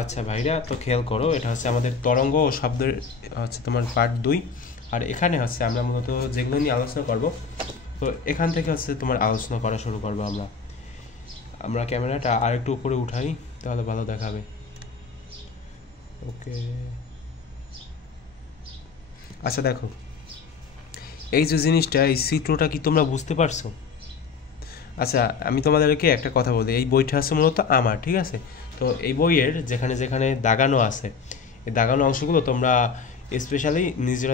আচ্ছা ভাইরা, তো খেয়াল করো, এটা হচ্ছে আমাদের তরঙ্গ ও শব্দের হচ্ছে তোমার পার্ট 2। আর এখানে হচ্ছে আমরা মূলত যেগুলো নিয়ে আলোচনা করব, তো এখান থেকে হচ্ছে তোমার আলোচনা করা শুরু করবো আমরা। আমরা ক্যামেরাটা আর একটু উপরে উঠাই, তাহলে ভালো দেখাবে। ওকে, আচ্ছা দেখো, এই যে জিনিসটা, এই চিত্রটা কি তোমরা বুঝতে পারছো? আচ্ছা, আমি তোমাদেরকে একটা কথা বলি, এই বইটা আছে মূলত আমার, ঠিক আছে? তো এই বইয়ের যেখানে যেখানে দাগানো আছে, এই দাগানো অংশগুলো তোমরা স্পেশালি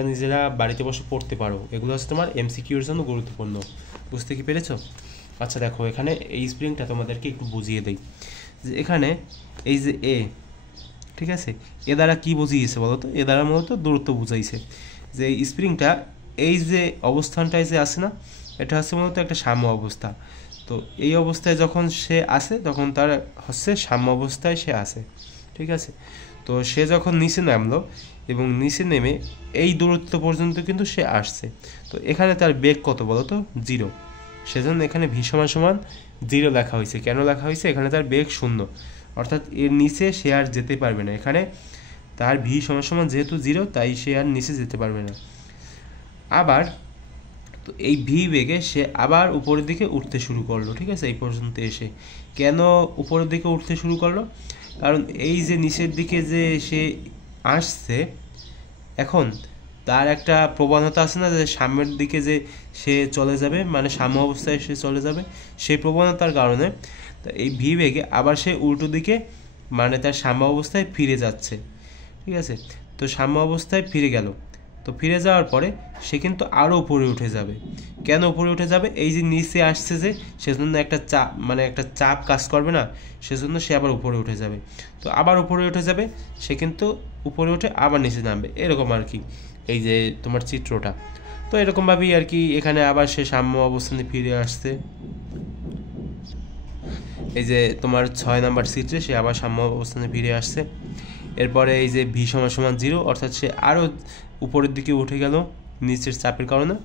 নিজেরা বাড়িতে বসে পড়তে পারো। এগুলো হচ্ছে তোমার এমসিকিউর জন্য গুরুত্বপূর্ণ। বুঝতে কি পেরেছো? আচ্ছা দেখো, এখানে এই স্প্রিংটা তোমাদেরকে একটু বুঝিয়ে দেই। যে এখানে এই যে এ, ঠিক আছে, এ দ্বারা কি বুঝিয়েছে বলো তো? এ দ্বারা মূলত দূরত্ব বুঝাইছে। যে এই স্প্রিংটা এই যে অবস্থানটায় যে আছে না, এটা হচ্ছে মূলত একটা সাম্য অবস্থা। তো এই অবস্থায় যখন সে আসে, তখন তার হচ্ছে সাম্য অবস্থায় সে আসে, ঠিক আছে? তো সে যখন নিচে নামলো এবং নিচে নেমে এই দূরত্ব পর্যন্ত কিন্তু সে আসছে। তো এখানে তার বেগ কত বলো তো? 0। সেজন্য এখানে ভি সমান সমান 0 লেখা হয়েছে। কেন লেখা হয়েছে? এখানে তার বেগ 0, অর্থাৎ এর নিচে সে আর যেতে পারবে না। এখানে তার ভি সমান সমান যেহেতু 0, তাই সে আর নিচে যেতে পারবে না। আবার তো এই ভি বেগে সে আবার উপরের দিকে উঠতে শুরু করলো, ঠিক আছে? এই পর্যন্ত এসে কেন উপরের দিকে উঠতে শুরু করলো? কারণ এই যে নিচের দিকে যে সে আসছে, এখন তার একটা প্রবণতা আছে না, যে সামনের দিকে যে সে চলে যাবে, মানে সাম্য অবস্থায় সে চলে যাবে, সেই প্রবণতার কারণে এই ভি বেগে আবার সে উল্টো দিকে, মানে তার সাম্য অবস্থায় ফিরে যাচ্ছে, ঠিক আছে? তো সাম্য অবস্থায় ফিরে গেল। তো ফিরে যাওয়ার পরে সে কিন্তু আরও উপরে উঠে যাবে। কেন উপরে উঠে যাবে? এই যে নিচে আসছে যে, সেজন্য একটা চাপ, মানে একটা চাপ কাজ করবে না, সেজন্য সে আবার উপরে উঠে যাবে। তো আবার উপরে উঠে যাবে, সে কিন্তু উপরে উঠে আবার নিচে নামবে, এরকম আর কি এই যে তোমার চিত্রটা। তো এরকমভাবেই আর কি এখানে আবার সে সাম্য অবস্থানে ফিরে আসছে। এই যে তোমার 6 নাম্বার চিত্রে সে আবার সাম্য অবস্থানে ফিরে আসছে। এরপরে এই যে ভি সমান সমান 0, অর্থাৎ সে আরও উপরের দিকে উঠে গেল নিচের চাপের কারণে,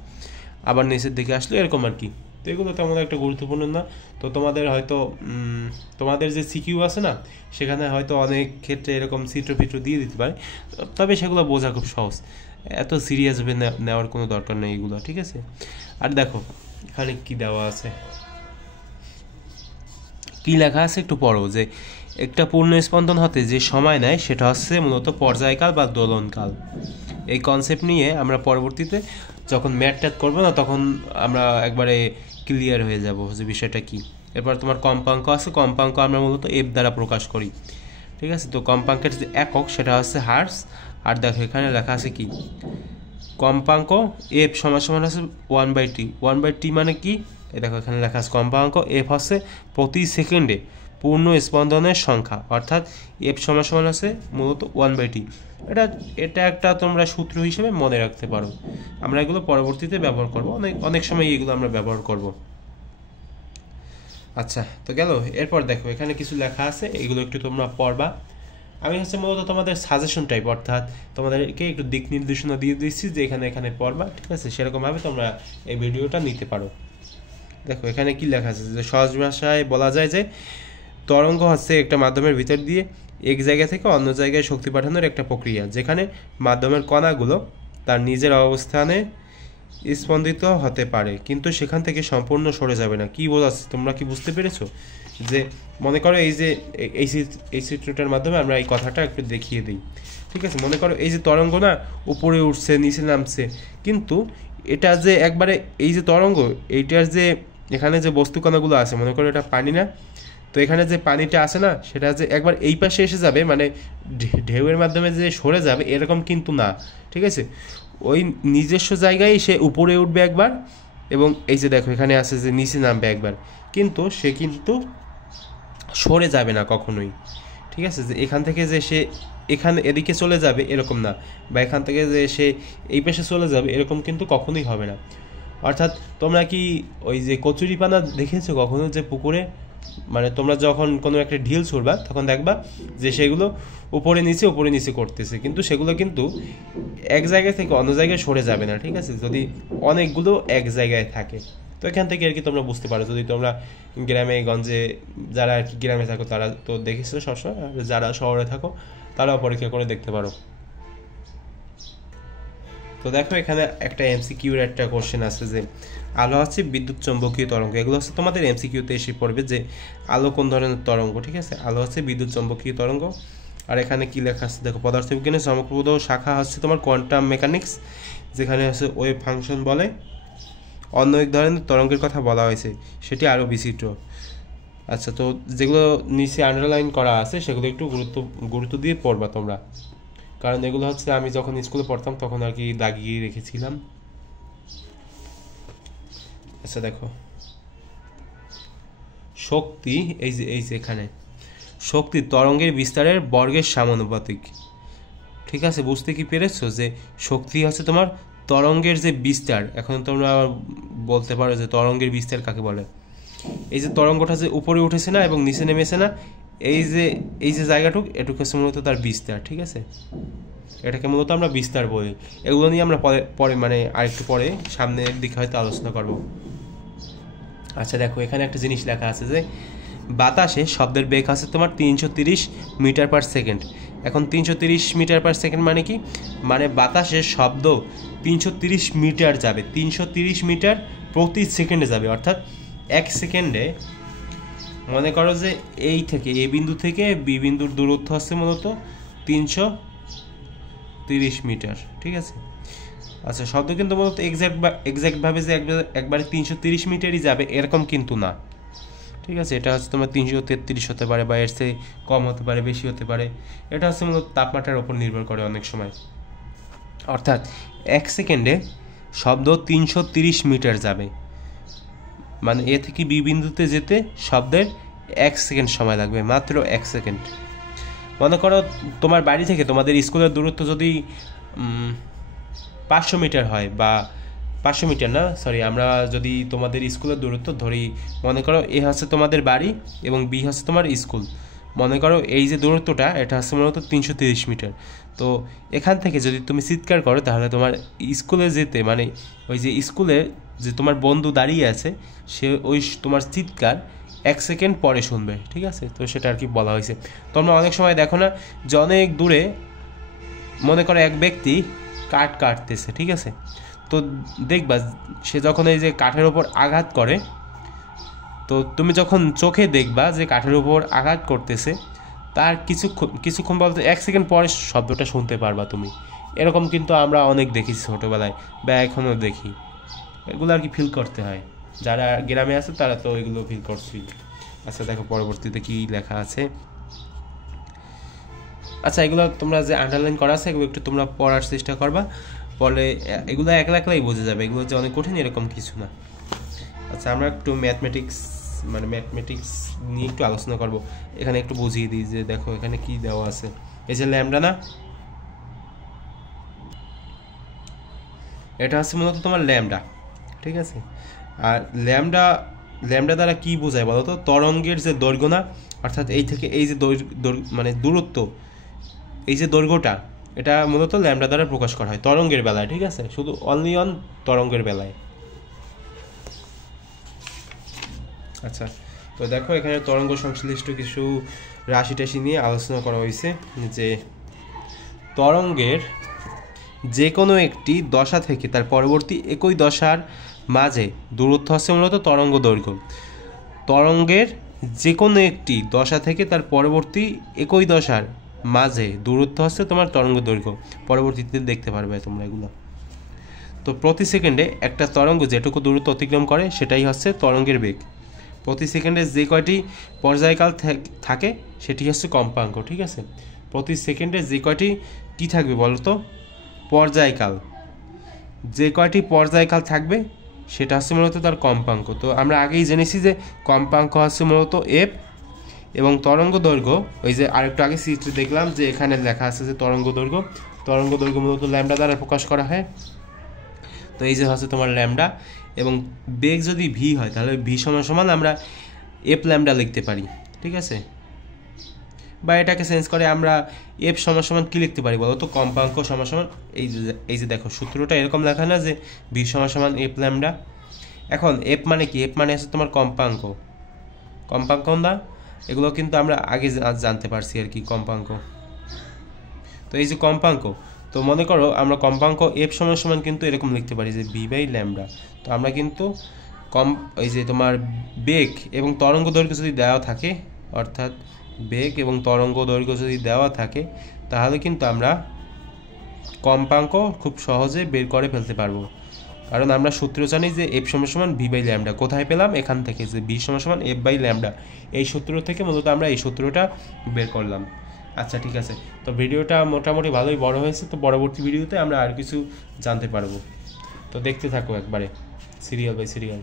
আবার নিচের দিকে আসলো, এরকম আর কি। তো এগুলো তেমন একটা গুরুত্বপূর্ণ না। তো তোমাদের হয়তো তোমাদের যে সিকিউ আছে না, সেখানে হয়তো অনেক ক্ষেত্রে এরকম চিত্র দিয়ে দিতে পারে, তবে সেগুলো বোঝা খুব সহজ, এত সিরিয়াসভাবে নেওয়ার কোনো দরকার নেই এগুলো, ঠিক আছে? আর দেখো এখানে কি দেওয়া আছে, কি লেখা আছে একটু পড়ো। যে একটা পূর্ণ স্পন্দন হতে যে সময় নেয়, সেটা হচ্ছে মূলত পর্যায়কাল বা দোলনকাল। এই কনসেপ্ট নিয়ে আমরা পরবর্তীতে যখন ম্যাথ করবো না, তখন আমরা একবারে ক্লিয়ার হয়ে যাব যে বিষয়টা কি। এরপর তোমার কম্পাঙ্ক আছে, কম্পাঙ্ক আমরা মূলত এফ দ্বারা প্রকাশ করি, ঠিক আছে? তো কম্পাঙ্কের যে একক, সেটা হচ্ছে হার্টস। আর দেখো এখানে লেখা আছে কি, কম্পাঙ্ক এফ সমান সমান আছে 1/t। 1/t মানে কি? এই দেখো এখানে লেখা আছে কম্পাঙ্ক এফ হচ্ছে প্রতি সেকেন্ডে পূর্ণ স্পন্দনের সংখ্যা, অর্থাৎ এফ সমান সমান আছে মূলত 1/t। এটা এটা একটা তোমরা সূত্র হিসেবে মনে রাখতে পারো। আমরা এগুলো পরবর্তীতে ব্যবহার করব, অনেক অনেক সময় এগুলো আমরা ব্যবহার করব। আচ্ছা, তো গেল। এরপর দেখো এখানে কিছু লেখা আছে, এগুলো একটু তোমরা পড়বা। আমি হচ্ছে মূলত তোমাদের সাজেশন টাইপ, অর্থাৎ তোমাদেরকে একটু দিক নির্দেশনা দিয়ে দিচ্ছি যে এখানে এখানে পড়বা, ঠিক আছে? সেরকমভাবে তোমরা এই ভিডিওটা নিতে পারো। দেখো এখানে কি লেখা আছে, যে সহজ ভাষায় বলা যায় যে তরঙ্গ হচ্ছে একটা মাধ্যমের ভিতর দিয়ে এক জায়গা থেকে অন্য জায়গায় শক্তি পাঠানোর একটা প্রক্রিয়া, যেখানে মাধ্যমের কণাগুলো তার নিজের অবস্থানে স্পন্দিত হতে পারে, কিন্তু সেখান থেকে সম্পূর্ণ সরে যাবে না। কি বোঝাচ্ছে, তোমরা কি বুঝতে পেরেছো? যে মনে করো এই যে এই চিত্রটার মাধ্যমে আমরা এই কথাটা একটু দেখিয়ে দিই, ঠিক আছে? মনে করো এই যে তরঙ্গ না, উপরে উঠছে নিচে নামছে, কিন্তু এটা যে একবারে এই যে তরঙ্গ, এইটার যে এখানে যে বস্তুকণাগুলো আছে, মনে করো এটা পানি না, তো এখানে যে পানিটা আছে না, সেটা যে একবার এই পাশে এসে যাবে, মানে ঢেউয়ের মাধ্যমে যে সরে যাবে, এরকম কিন্তু না, ঠিক আছে? ওই নিজস্ব জায়গায় সে উপরে উঠবে একবার, এবং এই যে দেখো এখানে আছে যে নিচে নামবে একবার, কিন্তু সে কিন্তু সরে যাবে না কখনোই, ঠিক আছে? যে এখান থেকে যে সে এখানে এদিকে চলে যাবে এরকম না, বা এখান থেকে যে সে এই পাশে চলে যাবে এরকম কিন্তু কখনোই হবে না। অর্থাৎ তোমরা কি ওই যে কচুরিপানা দেখেছো কখনো, যে পুকুরে, মানে তোমরা যখন কোনো একটা ঢিল ছুড়বা, তখন দেখবা যে সেগুলো উপরে নিচে করতেছে, কিন্তু সেগুলো কিন্তু এক জায়গা থেকে অন্য জায়গায় সরে যাবে না, ঠিক আছে? যদি অনেকগুলো এক জায়গায় থাকে, তো এখান থেকে আর কি তোমরা বুঝতে পারো, যদি তোমরা গ্রামে গঞ্জে যারা আর কি গ্রামে থাকো তারা তো দেখেছো সবসময়, আর যারা শহরে থাকো তারাও পরীক্ষা করে দেখতে পারো। তো দেখো এখানে একটা এমসিকিউর একটা কোশ্চেন আছে যে আলো হচ্ছে বিদ্যুৎ চৌম্বকীয় তরঙ্গ। এগুলো হচ্ছে তোমাদের এমসিকিউতে এসে পড়বে যে আলো কোন ধরনের তরঙ্গ, ঠিক আছে। আলো হচ্ছে বিদ্যুৎ চৌম্বকীয় তরঙ্গ। আর এখানে কি লেখা আছে দেখো, পদার্থবিজ্ঞানের চমকপ্রদ শাখা হচ্ছে তোমার কোয়ান্টাম মেকানিক্স, যেখানে হচ্ছে ওয়েভ ফাংশন বলে। অন্য এক ধরনের তরঙ্গের কথা বলা হয়েছে, সেটি আরও বিচিত্র। আচ্ছা, তো যেগুলো নিচে আন্ডারলাইন করা আছে সেগুলো একটু গুরুত্ব দিয়ে পড়বা তোমরা, কারণ এগুলো হচ্ছে আমি যখন স্কুলে পড়তাম তখন আর কি দাগিয়ে রেখেছিলাম। আচ্ছা দেখো, শক্তি এই যে এখানে শক্তি তরঙ্গের বিস্তারের বর্গের সমানুপাতিক, ঠিক আছে। বুঝতে কি পেরেছো যে শক্তি হচ্ছে তোমার তরঙ্গের যে বিস্তার। এখন তোমরা বলতে পারো যে তরঙ্গের বিস্তার কাকে বলে। এই যে তরঙ্গটা যে উপরে উঠেছে না এবং নিচে নেমেছে না, এই যে জায়গাটুক, এটুকু হচ্ছে মূলত তার বিস্তার, ঠিক আছে। এটাকে মূলত আমরা বিস্তার বলি। এগুলো নিয়ে আমরা পরে মানে আরেকটু পরে সামনের দিকে হয়তো আলোচনা করব। আচ্ছা দেখো, এখানে একটা জিনিস লেখা আছে যে বাতাসে শব্দের বেগ আছে তোমার 330 মিটার পার সেকেন্ড। এখন 330 মিটার পার সেকেন্ড মানে কি, মানে বাতাসের শব্দ 330 মিটার যাবে, 330 মিটার প্রতি সেকেন্ডে যাবে। অর্থাৎ এক সেকেন্ডে মনে করো যে এই থেকে এ বিন্দু থেকে বি বিন্দুর দূরত্ব হচ্ছে মূলত 330 মিটার, ঠিক আছে। আচ্ছা, শব্দ কিন্তু মূলত এক্স্যাক্টভাবে যে একবারে 330 মিটারই যাবে এরকম কিন্তু না, ঠিক আছে। এটা হচ্ছে তোমার 333 হতে পারে, বা এর চেয়ে কম হতে পারে, বেশি হতে পারে। এটা হচ্ছে মূলত তাপমাত্রার ওপর নির্ভর করে অনেক সময়। অর্থাৎ এক সেকেন্ডে শব্দ 330 মিটার যাবে, মানে এ থেকে বি বিন্দুতে যেতে শব্দের 1 সেকেন্ড সময় লাগবে, মাত্র 1 সেকেন্ড। মনে করো তোমার বাড়ি থেকে তোমাদের স্কুলের দূরত্ব যদি 500 মিটার হয়, বা 500 মিটার না, সরি, আমরা যদি তোমাদের স্কুলের দূরত্ব ধরি, মনে করো এ হচ্ছে তোমাদের বাড়ি এবং বি হচ্ছে তোমার স্কুল। মনে করো এই যে দূরত্বটা, এটা হচ্ছে মূলত 330 মিটার। তো এখান থেকে যদি তুমি চিৎকার করো তাহলে তোমার স্কুলে যেতে, মানে ওই যে স্কুলে যে তোমার বন্ধু দাঁড়িয়ে আছে সে ওই তোমার চিৎকার 1 সেকেন্ড পরে শুনবে, ঠিক আছে। তো সেটা আর কি বলা হয়েছে। তোমরা অনেক সময় দেখো না যে অনেক দূরে মনে করো এক ব্যক্তি কাঠ কাটতেছে, ঠিক আছে। তো দেখবা সে যখন এই যে কাঠের ওপর আঘাত করে, তো তুমি যখন চোখে দেখবা যে কাঠের উপর আঘাত করতেছে, তার কিছুক্ষণ বলতে 1 সেকেন্ড পরে শব্দটা শুনতে পারবা তুমি। এরকম কিন্তু আমরা অনেক দেখেছি ছোটোবেলায়, বা এখনও দেখি। এগুলো আর কি ফিল করতে হয়, যারা গ্রামে আছে তারা তো এগুলো ফিল করছি। আচ্ছা দেখো পরবর্তীতে কি লেখা আছে। আচ্ছা, এগুলো তোমরা যে আন্ডারলাইন করা আছে এগুলো একটু তোমরা পড়ার চেষ্টা করবা, পড়লে এগুলো একলা একলাই বোঝা যাবে, এগুলো যে অনেক কঠিন এরকম কিছু না। আচ্ছা, আমরা একটু ম্যাথমেটিক্স নিয়ে একটু আলোচনা করব। এখানে একটু বুঝিয়ে দিই যে দেখো এখানে কি দেওয়া আছে। এই যে ল্যামডা না, এটা হচ্ছে মূলত তোমার ল্যামডা, ঠিক আছে। আর ল্যামডা দ্বারা কি বোঝায় বলো তো, তরঙ্গের যে দৈর্ঘ্য না, অর্থাৎ এই থেকে এই যে মানে দূরত্ব, এই যে দৈর্ঘ্যটা, এটা মূলত ল্যামডা দ্বারা প্রকাশ করা হয় তরঙ্গের বেলায়, ঠিক আছে, শুধু অনলি অন তরঙ্গের বেলায়। আচ্ছা, তো দেখো এখানে তরঙ্গ সংশ্লিষ্ট কিছু রাশি টাশি নিয়ে আলোচনা করা হয়েছে যে তরঙ্গের যে কোনো একটি দশা থেকে তার পরবর্তী একই দশার মাঝে দূরত্ব হচ্ছে মূলত তরঙ্গ দৈর্ঘ্য। তরঙ্গের যে কোনো একটি দশা থেকে তার পরবর্তী একই দশার মাঝে দূরত্ব হচ্ছে তোমার তরঙ্গ দৈর্ঘ্য। পরবর্তীতে দেখতে পারবে তোমরা এগুলো। তো প্রতি সেকেন্ডে একটা তরঙ্গ যেটুকু দূরত্ব অতিক্রম করে সেটাই হচ্ছে তরঙ্গের বেগ। প্রতি সেকেন্ডে যে কয়টি পর্যায়কাল থাকে সেটি হচ্ছে কম্পাঙ্ক, ঠিক আছে। প্রতি সেকেন্ডে যে কয়টি কী থাকবে বলো তো, পর্যায়কাল। যে কয়টি পর্যায়কাল থাকবে সেটা হচ্ছে মূলত তার কম্পাঙ্ক। তো আমরা আগেই জেনেছি যে কম্পাঙ্ক হচ্ছে মূলত এফ, এবং তরঙ্গ দৈর্ঘ্য, ওই যে আরেকটু আগে চিত্রে দেখলাম যে এখানে লেখা আছে যে তরঙ্গ দৈর্ঘ্য মূলত ল্যামডা দ্বারা প্রকাশ করা হয়। তো এই যে হচ্ছে তোমার ল্যামডা, এবং বেগ যদি ভি হয় তাহলে ভি সমান আমরা এফ ল্যামডা লিখতে পারি, ঠিক আছে। বা এটাকে চেঞ্জ করে আমরা এফ সমান কী লিখতে পারি বলো তো, কম্পাঙ্ক সমান এই যে দেখো সূত্রটা এরকম লেখা না যে ভি সমান এফ ল্যামডা, এখন এফ মানে কি? এফ মানে আছে তোমার কম্পাঙ্ক, কম্পাঙ্ক না? এগুলো কিন্তু আমরা আগে জানতে পারছি আর কি, কম্পাঙ্ক। তো এই যে কম্পাঙ্ক, তো মনে করো আমরা কম্পাঙ্ক এফ সমান সমান কিন্তু এরকম লিখতে পারি যে বি বাই ল্যামডা। তো আমরা কিন্তু এই যে তোমার বেগ এবং তরঙ্গ দৈর্ঘ্য যদি দেওয়া থাকে, অর্থাৎ বেগ এবং তরঙ্গ দৈর্ঘ্য যদি দেওয়া থাকে, তাহলে কিন্তু আমরা কম্পাঙ্ক খুব সহজে বের করে ফেলতে পারবো। কারণ আমরা সূত্র জানি যে এফ সমান সমান ভি বাই ল্যামডা। কোথায় পেলাম? এখান থেকে, যে বি সমান সমান এফ বাই ল্যামডা। এই সূত্র থেকে মূলত আমরা এই সূত্রটা বের করলাম। আচ্ছা ঠিক আছে, তো ভিডিওটা মোটামুটি ভালোই বড় হয়েছে, তো পরবর্তী ভিডিওতে আমরা আর কিছু জানতে পারবো। তো দেখতে থাকো একবারে, সিরিয়াল বাই সিরিয়াল।